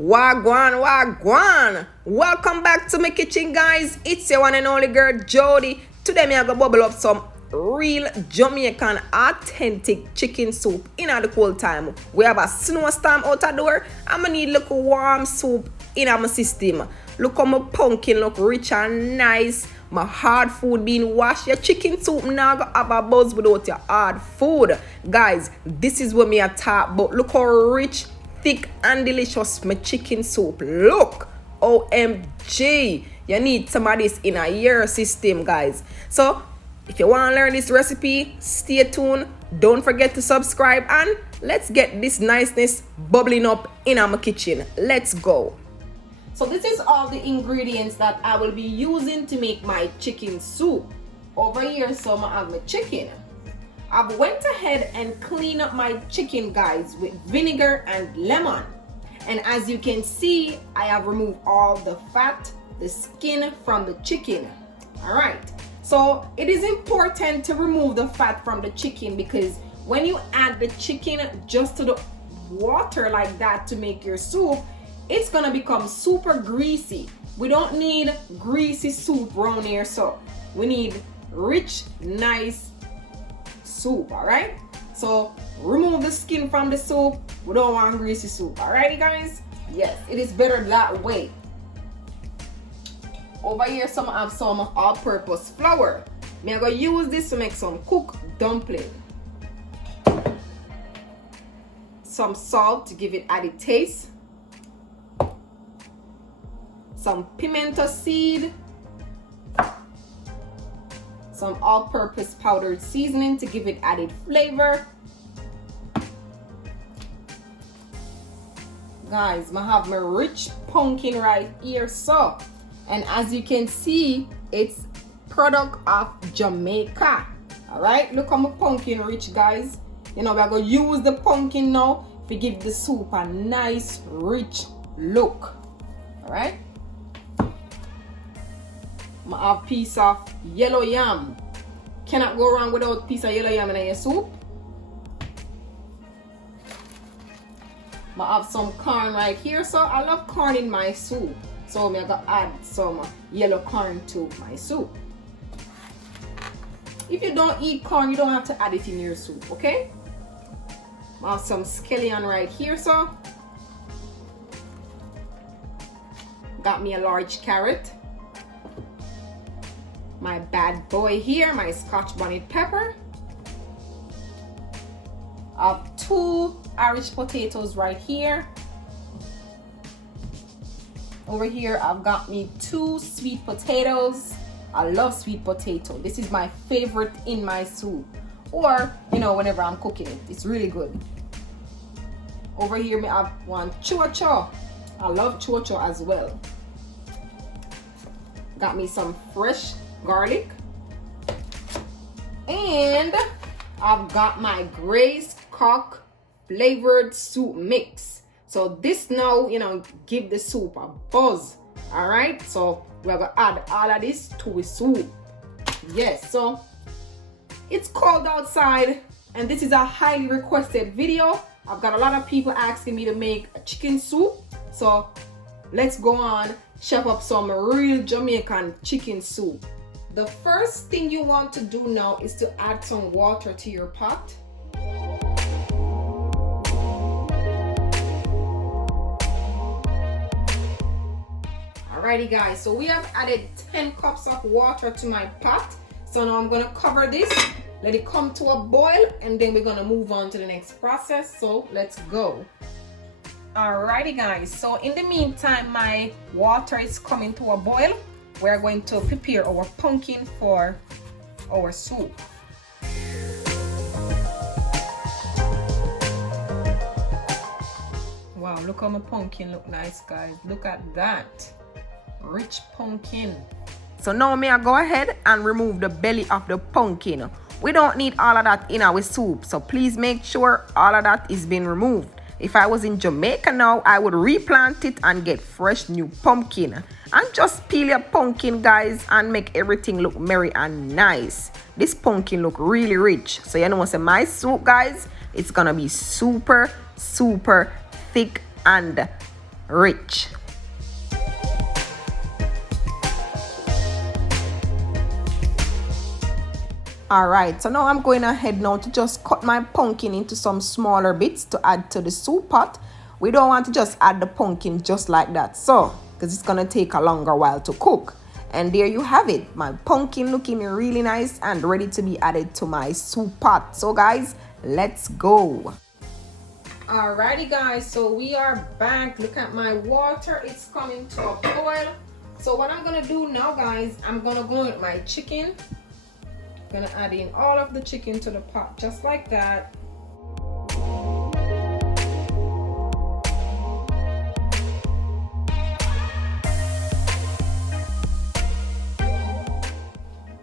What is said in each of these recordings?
Wagwan, wagwan. Welcome back to my kitchen, guys. It's your one and only girl, Jody. Today, me I go bubble up some real Jamaican authentic chicken soup in the cold time. We have a snowstorm out the door. I'm gonna need a little warm soup in my system. Look how my pumpkin look rich and nice. My hard food being washed. Your chicken soup now gonna have a buzz without your hard food. Guys, this is what me I talk about. Look how rich, thick and delicious my chicken soup look. OMG, you need some of this in your system, guys. So if you want to learn this recipe, stay tuned. Don't forget to subscribe and let's get this niceness bubbling up in our kitchen. Let's go. So this is all the ingredients that I will be using to make my chicken soup. Over here, some of my chicken. I've went ahead and cleaned up my chicken, guys, with vinegar and lemon. And as you can see, I have removed all the fat, the skin from the chicken. All right. So it is important to remove the fat from the chicken because when you add the chicken just to the water like that to make your soup, it's gonna become super greasy. We don't need greasy soup around here, so we need rich, nice soup. All right, so remove the skin from the soup. We don't want greasy soup. Alrighty, guys. Yes, it is better that way. Over here, some have some all-purpose flour. Me I gonna use this to make some cooked dumpling. Some salt to give it added taste. Some pimento seed. Some all-purpose powdered seasoning to give it added flavor. Guys, I have my rich pumpkin right here, so. And as you can see, it's product of Jamaica. All right, look how my pumpkin rich, guys. You know, we're going to use the pumpkin now to give the soup a nice, rich look. All right. I have a piece of yellow yam. Cannot go wrong without a piece of yellow yam in your soup. I have some corn right here, so I love corn in my soup. So I'm gonna add some yellow corn to my soup. If you don't eat corn, you don't have to add it in your soup, okay? I have some scallion right here, so. Got me a large carrot. My bad boy here, my Scotch bonnet pepper. I have 2 Irish potatoes right here. Over here, I've got me 2 sweet potatoes. I love sweet potato. This is my favorite in my soup. Or, you know, whenever I'm cooking it. It's really good. Over here, I have 1 chocho. I love chocho as well. Got me some fresh garlic. And I've got my Grace Cock flavored soup mix. So this now, you know, give the soup a buzz. All right, so we're gonna add all of this to the soup. Yes, so it's cold outside and this is a highly requested video. I've got a lot of people asking me to make a chicken soup, so let's go on chef up some real Jamaican chicken soup. The first thing you want to do now is to add some water to your pot. Alrighty, guys, so we have added 10 cups of water to my pot. So now I'm going to cover this, let it come to a boil, and then we're going to move on to the next process. So let's go. Alrighty, guys, so in the meantime, my water is coming to a boil. We're going to prepare our pumpkin for our soup. Wow, look how my pumpkin look nice, guys. Look at that. Rich pumpkin. So now may I go ahead and remove the belly of the pumpkin. We don't need all of that in our soup, so please make sure all of that is being removed. If I was in Jamaica now, I would replant it and get fresh new pumpkin. And just peel your pumpkin, guys, and make everything look merry and nice. This pumpkin look really rich. So you know what's in my soup, guys? It's gonna be super, super thick and rich. Alright, so now I'm going ahead now to just cut my pumpkin into some smaller bits to add to the soup pot. We don't want to just add the pumpkin just like that, so because it's gonna take a longer while to cook. And there you have it, my pumpkin looking really nice and ready to be added to my soup pot. So guys, let's go. Alrighty guys, so we are back. Look at my water, it's coming to a boil. So what I'm gonna do now guys, I'm gonna go with my chicken. Gonna add in all of the chicken to the pot just like that.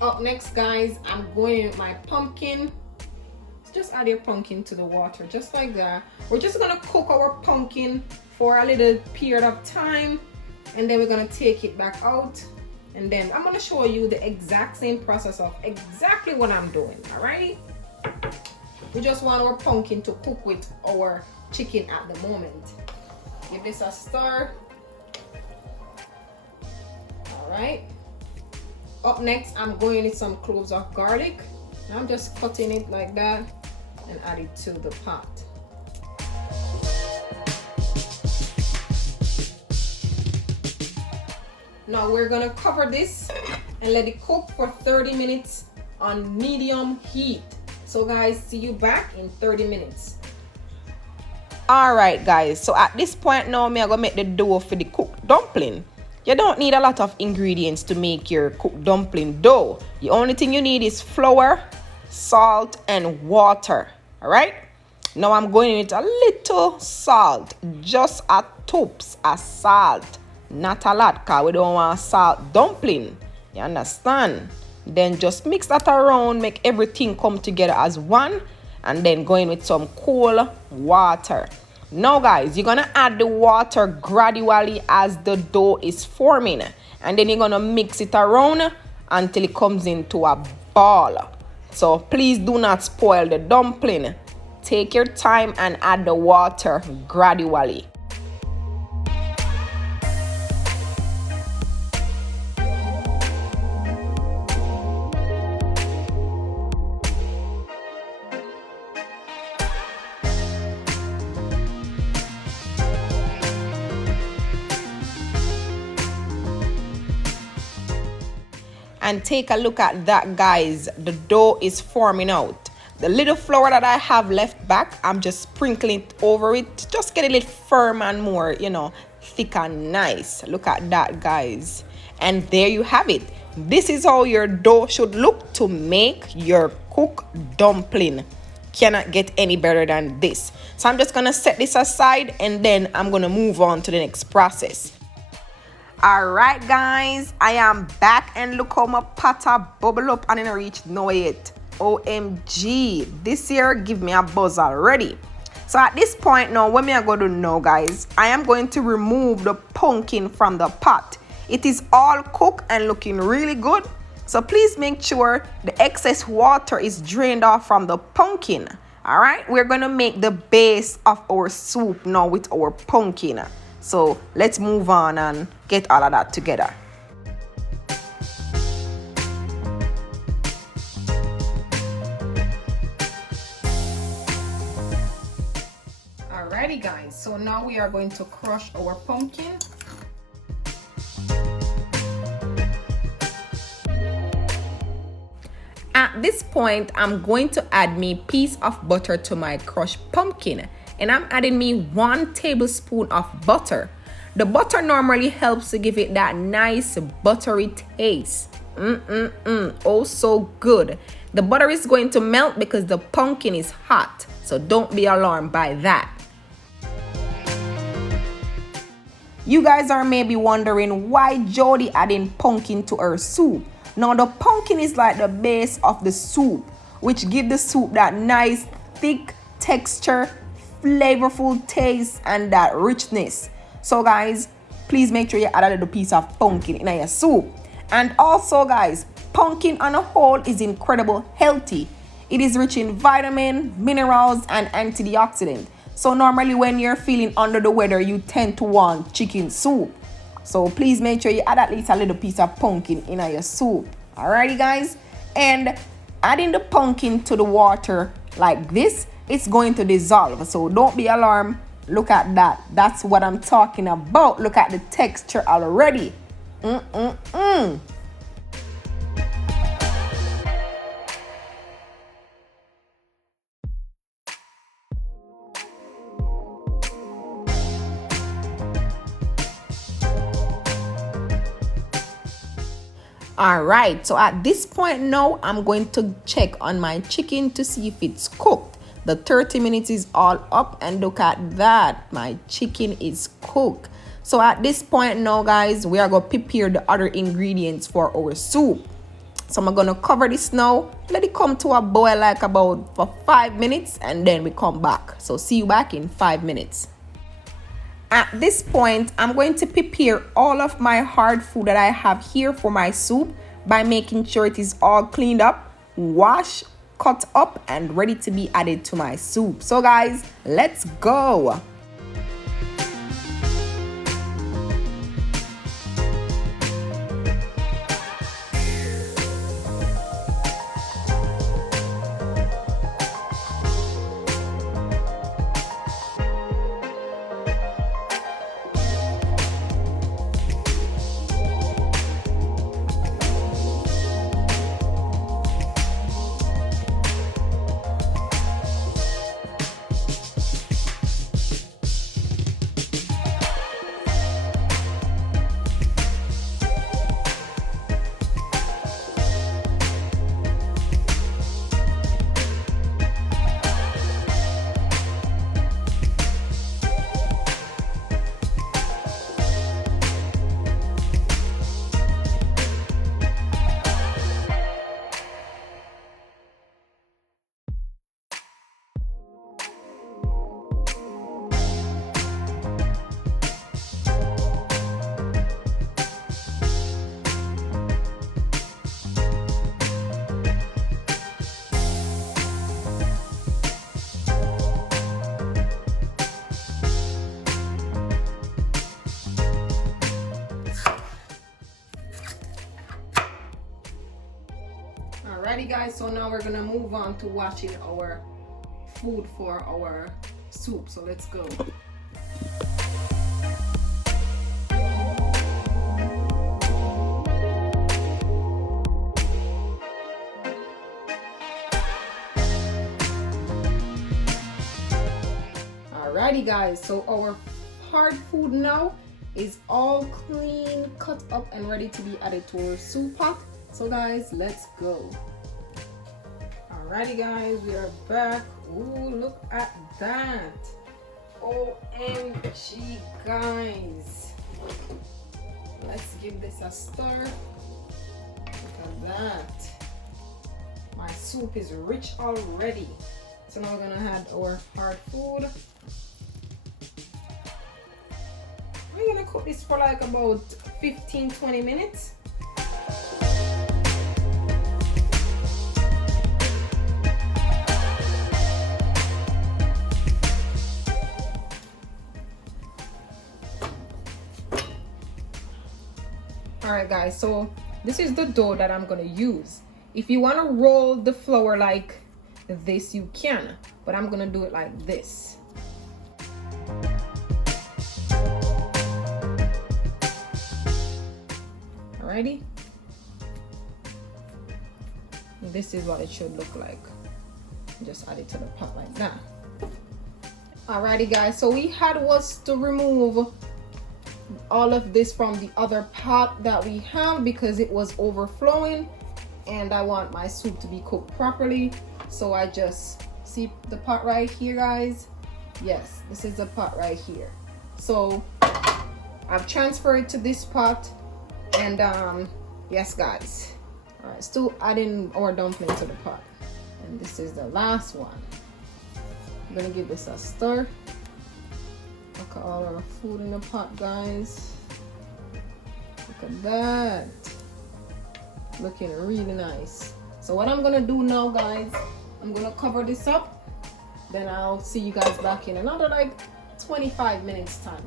Up next guys, I'm going with my pumpkin. Just add your pumpkin to the water just like that. We're just gonna cook our pumpkin for a little period of time, and then we're gonna take it back out. And then I'm going to show you the exact same process of exactly what I'm doing. Alrighty? We just want our pumpkin to cook with our chicken at the moment. Give this a stir. Alright. Up next, I'm going with some cloves of garlic. I'm just cutting it like that and add it to the pot. Now we're gonna cover this and let it cook for 30 minutes on medium heat. So guys, see you back in 30 minutes. Alright guys, so at this point now, I'm gonna make the dough for the cooked dumpling. You don't need a lot of ingredients to make your cooked dumpling dough. The only thing you need is flour, salt, and water. Alright? Now I'm going with a little salt, just a toops of salt. Not a lot, because we don't want salt dumpling. You understand? Then just mix that around, make everything come together as one, and then go in with some cold water. Now guys, you're gonna add the water gradually as the dough is forming, and then you're gonna mix it around until it comes into a ball. So please do not spoil the dumpling. Take your time and add the water gradually. And take a look at that guys, the dough is forming out. The little flour that I have left back, I'm just sprinkling it over it, just get a little firm and more, thick and nice. Look at that guys. And there you have it. This is how your dough should look to make your cooked dumpling. Cannot get any better than this. So I'm just gonna set this aside, and then I'm gonna move on to the next process. Alright guys, I am back, and look how my pata bubble up and I reach no yet. OMG, this here give me a buzz already. So at this point now, what me I going to do now guys, I am going to remove the pumpkin from the pot. It is all cooked and looking really good. So please make sure the excess water is drained off from the pumpkin. Alright, we're going to make the base of our soup now with our pumpkin. So let's move on and get all of that together. Alrighty guys, so now we are going to crush our pumpkin. At this point, I'm going to add me a piece of butter to my crushed pumpkin. And I'm adding me 1 tablespoon of butter. The butter normally helps to give it that nice buttery taste. Oh, so good. The butter is going to melt because the pumpkin is hot. So don't be alarmed by that. You guys are maybe wondering why Jody adding pumpkin to her soup. Now the pumpkin is like the base of the soup, which give the soup that nice thick texture, flavorful taste, and that richness. So guys, please make sure you add a little piece of pumpkin in your soup. And also guys, pumpkin on a whole is incredible healthy. It is rich in vitamin, minerals, and antioxidant. So normally when you're feeling under the weather, you tend to want chicken soup. So please make sure you add at least a little piece of pumpkin in your soup. Alrighty guys, and adding the pumpkin to the water like this, it's going to dissolve. So don't be alarmed. Look at that. That's what I'm talking about. Look at the texture already. All right, so at this point now, I'm going to check on my chicken to see if it's cooked. The 30 minutes is all up, and look at that, my chicken is cooked. So at this point now, guys, we are going to prepare the other ingredients for our soup. So I'm going to cover this now, let it come to a boil like about for 5 minutes, and then we come back. So see you back in 5 minutes. At this point, I'm going to prepare all of my hard food that I have here for my soup by making sure it is all cleaned up, washed, cut up, and ready to be added to my soup. So guys, let's go. Alrighty guys, so now we're gonna move on to washing our food for our soup. So let's go. Alrighty guys, so our hard food now is all clean, cut up, and ready to be added to our soup pot. So guys, let's go. Alrighty guys, we are back. Ooh, look at that. OMG guys. Let's give this a stir. Look at that. My soup is rich already. So now we're gonna add our hard food. I'm gonna cook this for like about 15-20 minutes. Alright guys, so this is the dough that I'm gonna use. If you want to roll the flour like this, you can, but I'm gonna do it like this. Alrighty, this is what it should look like. Just add it to the pot like that. Alrighty guys, so we was to remove all of this from the other pot that we have because it was overflowing, and I want my soup to be cooked properly. So I just see the pot right here guys. Yes, this is the pot right here. So I've transferred it to this pot, and yes guys, all right, still adding our dumpling to the pot, and this is the last one. I'm gonna give this a stir. Look at all our food in the pot guys. Look at that, looking really nice. So what I'm gonna do now guys, I'm gonna cover this up Then I'll see you guys back in another like 25 minutes time.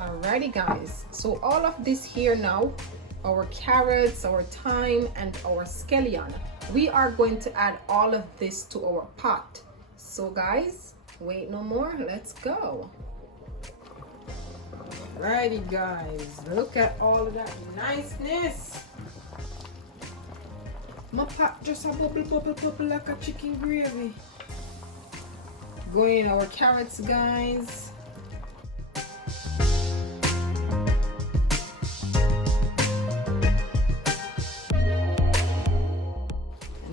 Alrighty guys, so all of this here now, our carrots, our thyme, and our scallion, we are going to add all of this to our pot. So guys, wait no more, let's go. Alrighty guys, look at all of that niceness. My pot just a bubble like a chicken gravy. Going in our carrots guys.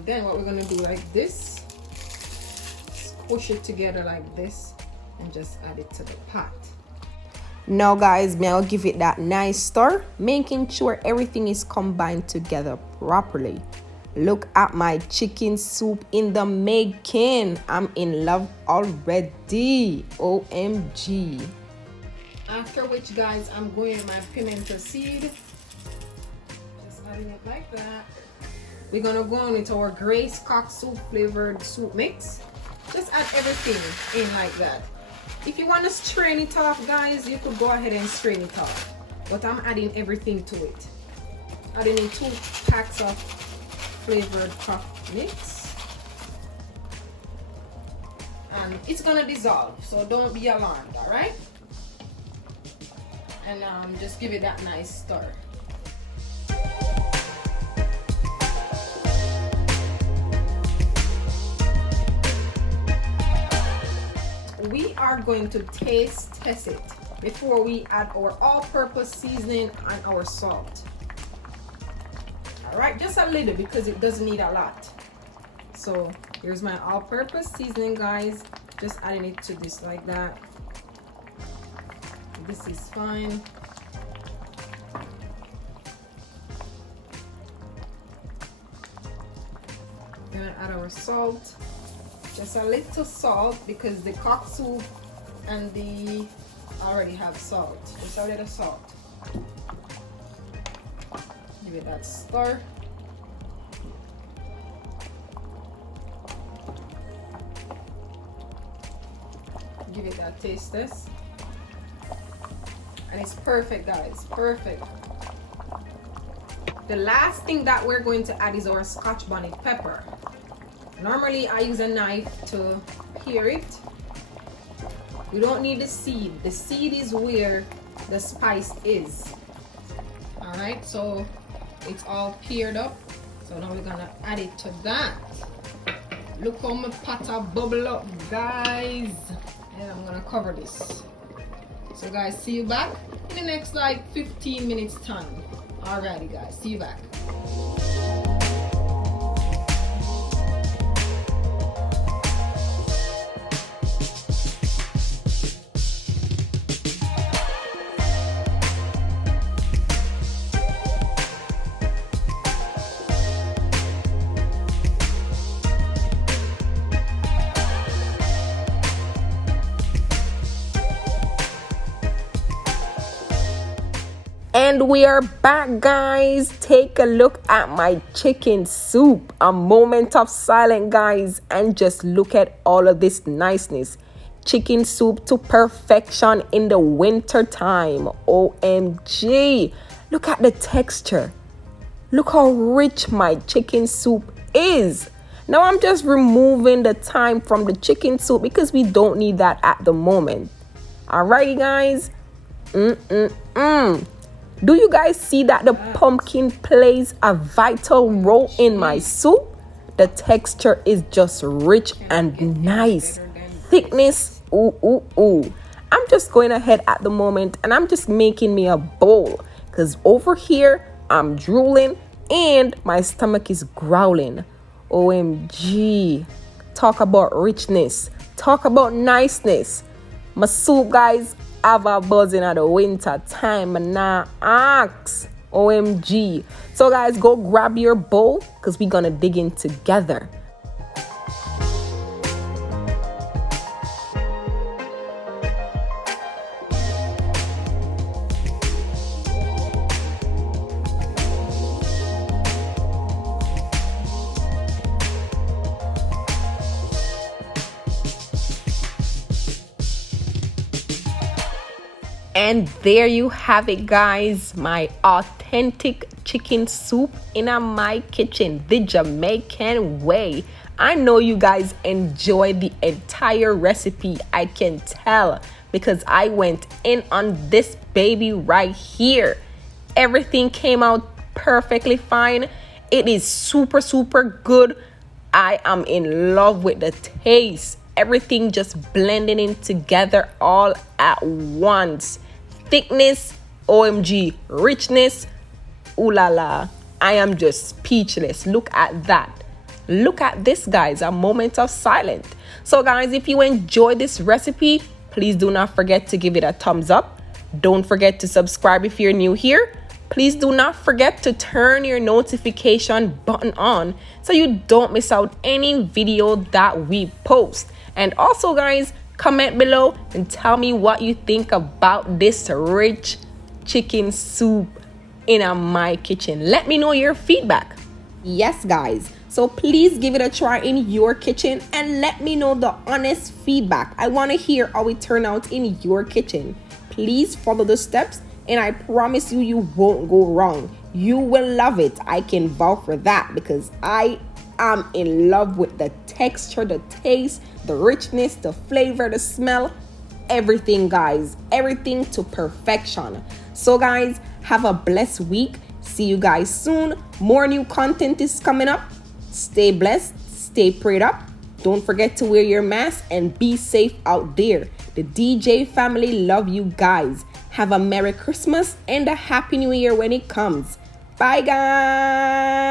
Then what we're gonna do like this, squish it together like this and just add it to the pot. Now guys, I'll give it that nice stir, making sure everything is combined together properly. Look at my chicken soup in the making. I'm in love already. OMG. After which guys, I'm going with my pimento seed, just adding it like that. We're gonna go on with our Grace cock soup flavored soup mix. Just add everything in like that. If you want to strain it off guys, you could go ahead and strain it off, but I'm adding everything to it. Adding in 2 packs of flavored cock mix, and it's gonna dissolve, so don't be alarmed. All right, and just give it that nice stir. We are going to taste test it before we add our all-purpose seasoning and our salt. All right, just a little because it doesn't need a lot. So here's my all-purpose seasoning guys, just adding it to this like that. This is fine. Gonna add our salt. Just a little salt because the cock soup and the already have salt. Just a little salt. Give it that stir. Give it that taste test. And it's perfect guys, perfect. The last thing that we're going to add is our Scotch bonnet pepper. Normally I use a knife to pare it. We don't need the seed. The seed is where the spice is. All right, so it's all pared up. So now we're gonna add it to that. Look how my pot bubble up guys. And I'm gonna cover this. So guys, see you back in the next like 15 minutes time. Alrighty guys, see you back. And we are back guys. Take a look at my chicken soup. A moment of silence guys, and just look at all of this niceness. Chicken soup to perfection in the winter time. OMG, look at the texture. Look how rich my chicken soup is. Now I'm just removing the thyme from the chicken soup because we don't need that at the moment. Alrighty guys. Do you guys see that the pumpkin plays a vital role in my soup? The texture is just rich and nice. Thickness, ooh. I'm just going ahead at the moment and I'm just making me a bowl because over here I'm drooling and my stomach is growling. OMG. Talk about richness. Talk about niceness. My soup, guys, have a buzzing at the winter time and now ask. OMG. So guys, go grab your bowl because we're gonna dig in together. And there you have it, guys, my authentic chicken soup in my kitchen, the Jamaican way. I know you guys enjoyed the entire recipe, I can tell, because I went in on this baby right here. Everything came out perfectly fine. It is super, super good. I am in love with the taste. Everything just blending in together all at once. Thickness, OMG, richness, ooh la la. I am just speechless. Look at that. Look at this, guys, a moment of silence. So guys, if you enjoyed this recipe, please do not forget to give it a thumbs up. Don't forget to subscribe if you're new here. Please do not forget to turn your notification button on so you don't miss out any video that we post. And also, guys, comment below and tell me what you think about this rich chicken soup in my kitchen. Let me know your feedback. Yes, guys. So please give it a try in your kitchen and let me know the honest feedback. I want to hear how it turned out in your kitchen. Please follow the steps and I promise you, you won't go wrong. You will love it. I can vouch for that because I am in love with the texture, the taste, the richness, the flavor, the smell, everything, guys. Everything to perfection. So guys, have a blessed week. See you guys soon. More new content is coming up. Stay blessed, stay prayed up. Don't forget to wear your mask and be safe out there. The DJ family love you guys. Have a Merry Christmas and a Happy New Year when it comes. Bye, guys.